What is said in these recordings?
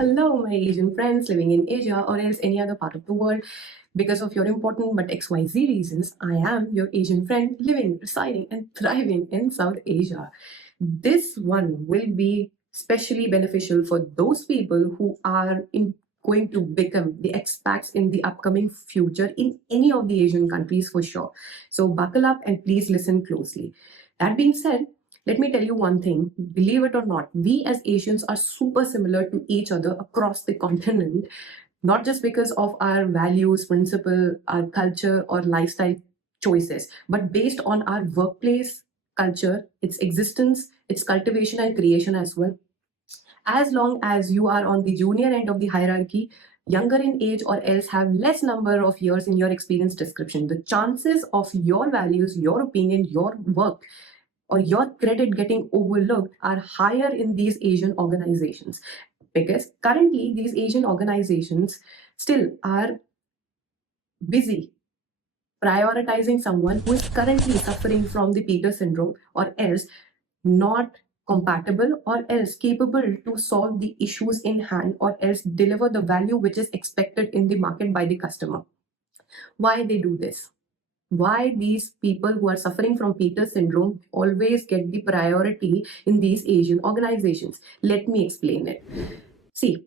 Hello, my Asian friends living in Asia or else any other part of the world. Because of your important but XYZ reasons, I am your Asian friend living, residing, and thriving in South Asia. This one will be specially beneficial for those people who are going to become the expats in the upcoming future in any of the Asian countries for sure. So buckle up and please listen closely. That being said, let me tell you one thing, believe it or not, we as Asians are super similar to each other across the continent, not just because of our values, principle, our culture, or lifestyle choices, but based on our workplace culture, its existence, its cultivation and creation as well. As long as you are on the junior end of the hierarchy, younger in age or else have less number of years in your experience description, the chances of your values, your opinion, your work or your credit getting overlooked are higher in these Asian organizations, because currently these Asian organizations still are busy prioritizing someone who is currently suffering from the Peter syndrome or else not compatible or else capable to solve the issues in hand or else deliver the value which is expected in the market by the customer. Why they do this? Why these people who are suffering from Peter syndrome always get the priority in these Asian organizations? Let me explain it. See,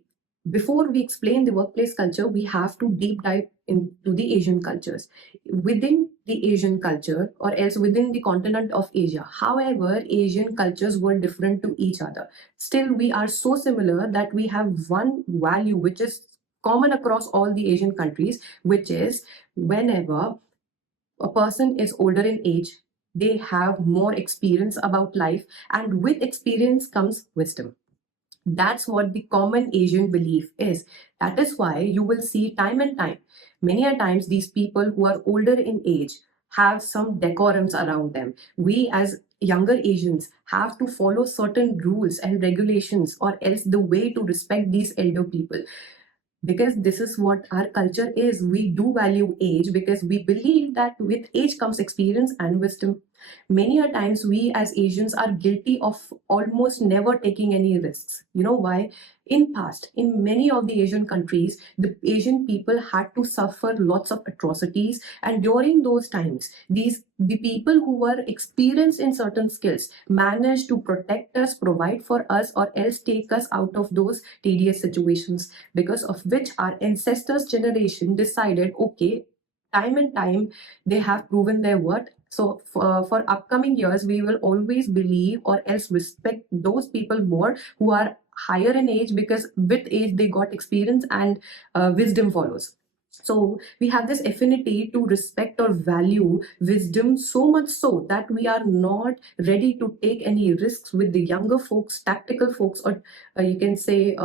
before we explain the workplace culture, we have to deep dive into the Asian cultures. Within the Asian culture, or else within the continent of Asia, however, Asian cultures were different to each other. Still, we are so similar that we have one value which is common across all the Asian countries, which is whenever a person is older in age, they have more experience about life, and with experience comes wisdom. That's what the common Asian belief is. That is why you will see time and time, many a times, these people who are older in age have some decorums around them. We as younger Asians have to follow certain rules and regulations, or else the way to respect these elder people, because this is what our culture is. We do value age because we believe that with age comes experience and wisdom. Many a times we as Asians are guilty of almost never taking any risks. You know why? In past, in many of the Asian countries, the Asian people had to suffer lots of atrocities, and during those times, the people who were experienced in certain skills managed to protect us, provide for us, or else take us out of those tedious situations, because of which our ancestors' generation decided, okay, time and time they have proven their worth. So for upcoming years, we will always believe or else respect those people more who are higher in age, because with age they got experience and wisdom follows. So we have this affinity to respect or value wisdom, so much so that we are not ready to take any risks with the younger folks, tactical folks, or you can say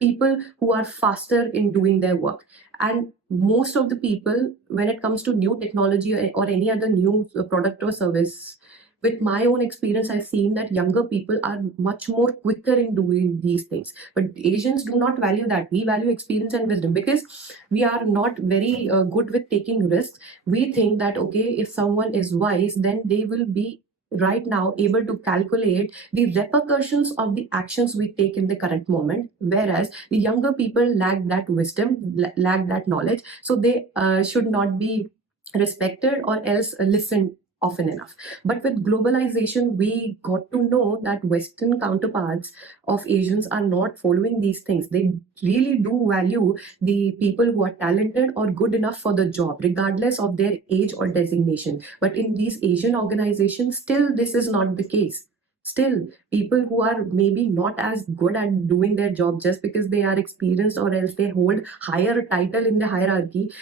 people who are faster in doing their work. And most of the people, when it comes to new technology or any other new product or service, with my own experience, I've seen that younger people are much more quicker in doing these things. But Asians do not value that. We value experience and wisdom because we are not very good with taking risks. We think that, okay, if someone is wise, then they will be right now able to calculate the repercussions of the actions we take in the current moment, whereas the younger people lack that wisdom, lack that knowledge, so they should not be respected or else listened often enough. But with globalization, we got to know that Western counterparts of Asians are not following these things. They really do value the people who are talented or good enough for the job, regardless of their age or designation. But in these Asian organizations, still this is not the case. Still, people who are maybe not as good at doing their job just because they are experienced or else they hold higher title in the hierarchy,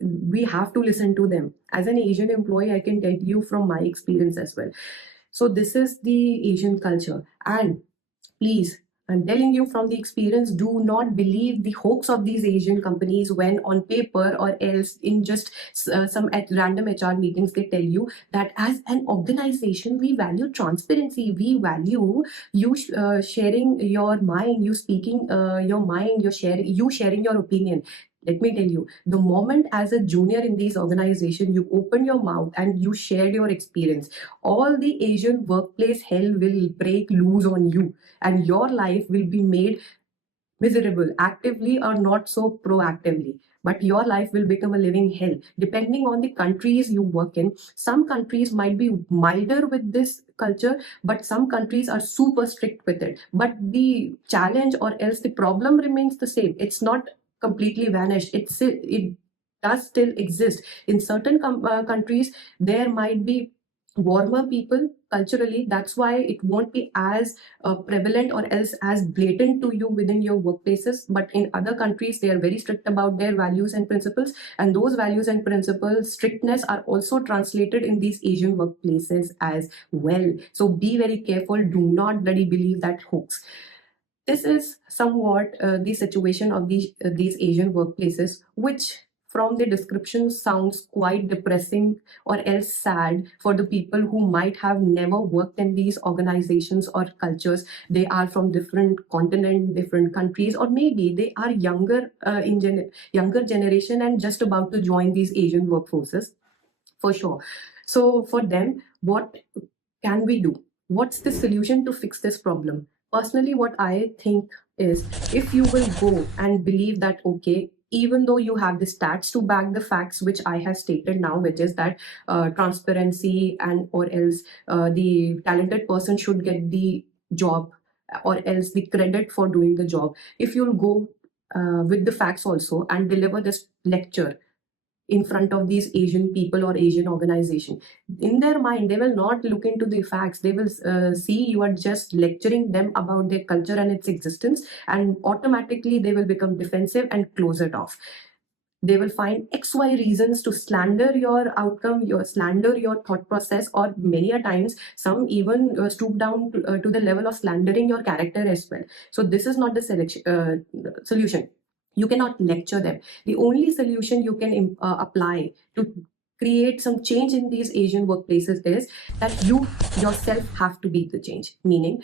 we have to listen to them. As an Asian employee, I can tell you from my experience as well. So this is the Asian culture. And please, I'm telling you from the experience, do not believe the hoax of these Asian companies when on paper or else in just some at random HR meetings, they tell you that as an organization, we value transparency. We value you sharing your mind, you speaking your mind, you sharing your opinion. Let me tell you, the moment as a junior in these organizations, you open your mouth and you shared your experience, all the Asian workplace hell will break loose on you and your life will be made miserable, actively or not so proactively. But your life will become a living hell depending on the countries you work in. Some countries might be milder with this culture, but some countries are super strict with it. But the challenge or else the problem remains the same. It's not completely vanished. It does still exist. In certain countries, there might be warmer people culturally. That's why it won't be as prevalent or else as blatant to you within your workplaces. But in other countries, they are very strict about their values and principles, and those values and principles strictness are also translated in these Asian workplaces as well. So be very careful. Do not bloody believe that hoax. This is somewhat the situation of these Asian workplaces, which from the description sounds quite depressing or else sad for the people who might have never worked in these organizations or cultures. They are from different continent, different countries, or maybe they are younger younger generation and just about to join these Asian workforces, for sure. So for them, what can we do? What's the solution to fix this problem? Personally, what I think is, if you will go and believe that, okay, even though you have the stats to back the facts which I have stated now, which is that transparency and or else the talented person should get the job or else the credit for doing the job. If you'll go with the facts also and deliver this lecture in front of these Asian people or Asian organization, in their mind, they will not look into the facts. They will see you are just lecturing them about their culture and its existence, and automatically they will become defensive and close it off. They will find XY reasons to slander your outcome, your slander your thought process, or many a times some even stoop down to the level of slandering your character as well. So this is not the solution. You cannot lecture them. The only solution you can apply to create some change in these Asian workplaces is that you yourself have to be the change. Meaning,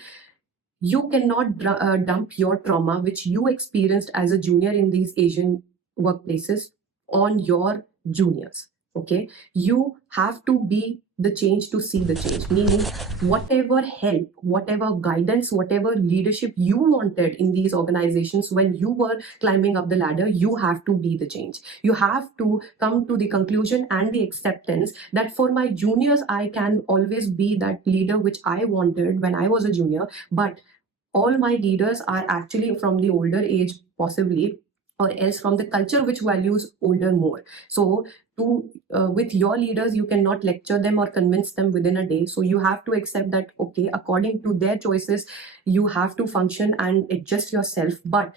you cannot dump your trauma which you experienced as a junior in these Asian workplaces on your juniors. Okay, you have to be the change to see the change. Meaning, whatever help, whatever guidance, whatever leadership you wanted in these organizations when you were climbing up the ladder, you have to be the change. You have to come to the conclusion and the acceptance that for my juniors, I can always be that leader which I wanted when I was a junior, but all my leaders are actually from the older age, possibly, or else from the culture which values older more. So to with your leaders, you cannot lecture them or convince them within a day. So you have to accept that, okay, according to their choices, you have to function and adjust yourself. But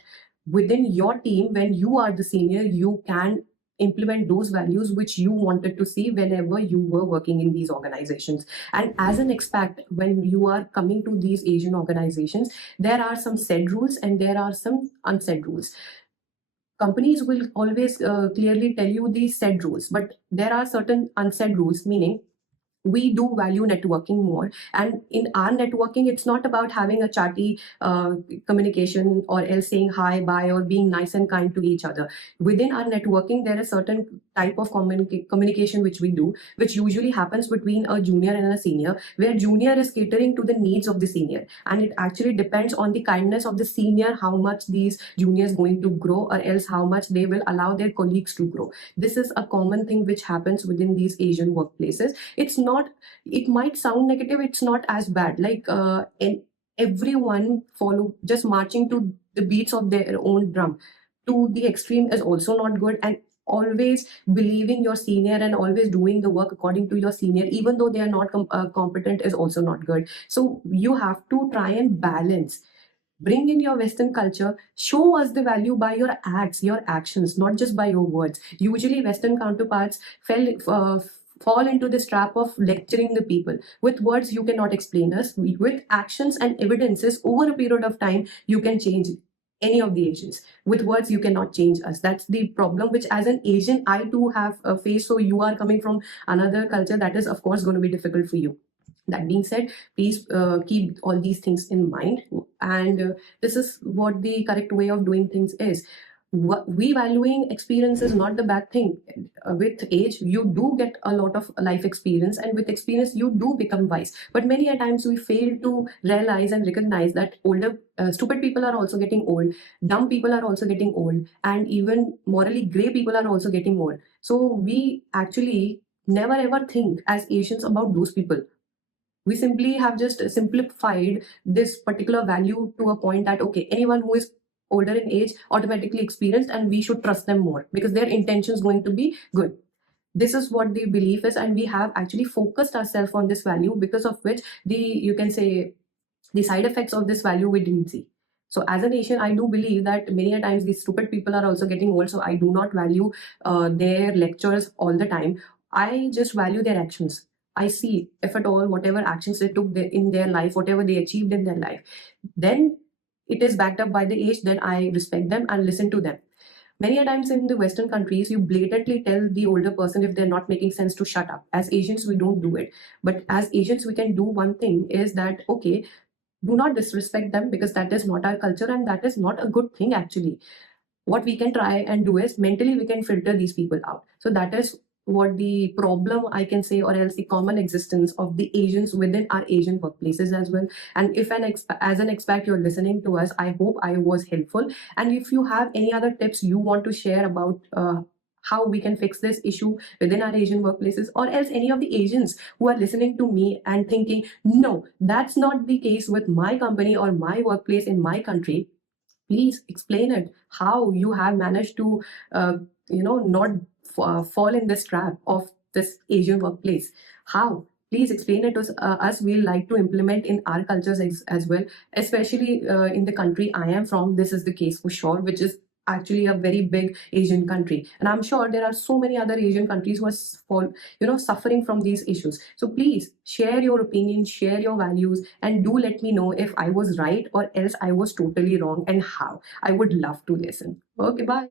within your team, when you are the senior, you can implement those values which you wanted to see whenever you were working in these organizations. And as an expat, when you are coming to these Asian organizations, there are some said rules and there are some unsaid rules. Companies will always clearly tell you these said rules, but there are certain unsaid rules, meaning we do value networking more. And in our networking, it's not about having a chatty communication or else saying hi, bye, or being nice and kind to each other. Within our networking, there is certain type of communication which we do, which usually happens between a junior and a senior, where junior is catering to the needs of the senior. And it actually depends on the kindness of the senior, how much these juniors going to grow, or else how much they will allow their colleagues to grow. This is a common thing which happens within these Asian workplaces. It's not, it might sound negative, it's not as bad, like and everyone follow just marching to the beats of their own drum to the extreme is also not good. And always believing your senior and always doing the work according to your senior even though they are not competent is also not good. So you have to try and balance. Bring in your Western culture, show us the value by your acts, your actions, not just by your words. Usually Western counterparts fall into this trap of lecturing the people. With words, you cannot explain us. With actions and evidences, over a period of time, you can change any of the Asians. With words, you cannot change us. That's the problem, which as an Asian, I too have faced. So you are coming from another culture, that is, of course, going to be difficult for you. That being said, please keep all these things in mind. And this is what the correct way of doing things is. We valuing experience is not the bad thing. With age you do get a lot of life experience, and with experience you do become wise, but many a times we fail to realize and recognize that older stupid people are also getting old, dumb people are also getting old, and even morally gray people are also getting old. So we actually never ever think as Asians about those people. We simply have just simplified this particular value to a point that okay, anyone who is older in age automatically experienced, and we should trust them more because their intention is going to be good. This is what the belief is, and we have actually focused ourselves on this value, because of which the, you can say, the side effects of this value we didn't see. So as a nation, I do believe that many a times these stupid people are also getting old, so I do not value their lectures all the time. I just value their actions. I see if at all whatever actions they took in their life, whatever they achieved in their life, then it is backed up by the age, then I respect them and listen to them. Many a times in the Western countries, you blatantly tell the older person if they're not making sense to shut up. As Asians, we don't do it. But as Asians, we can do one thing is that, okay, do not disrespect them because that is not our culture and that is not a good thing actually. What we can try and do is mentally we can filter these people out. So that is what the problem I can say, or else the common existence of the Asians within our Asian workplaces as well. And if as an expat you're listening to us, I hope I was helpful. And if you have any other tips you want to share about how we can fix this issue within our Asian workplaces, or else any of the Asians who are listening to me and thinking, no, that's not the case with my company or my workplace in my country, please explain it, how you have managed to not fall in this trap of this Asian workplace. How? Please explain it to us. We'll like to implement in our cultures as well, especially in the country I am from. This is the case for sure, which is actually a very big Asian country, and I'm sure there are so many other Asian countries who are suffering from these issues. So please share your opinion, share your values, and do let me know if I was right or else I was totally wrong, and how. I would love to listen. Okay, bye.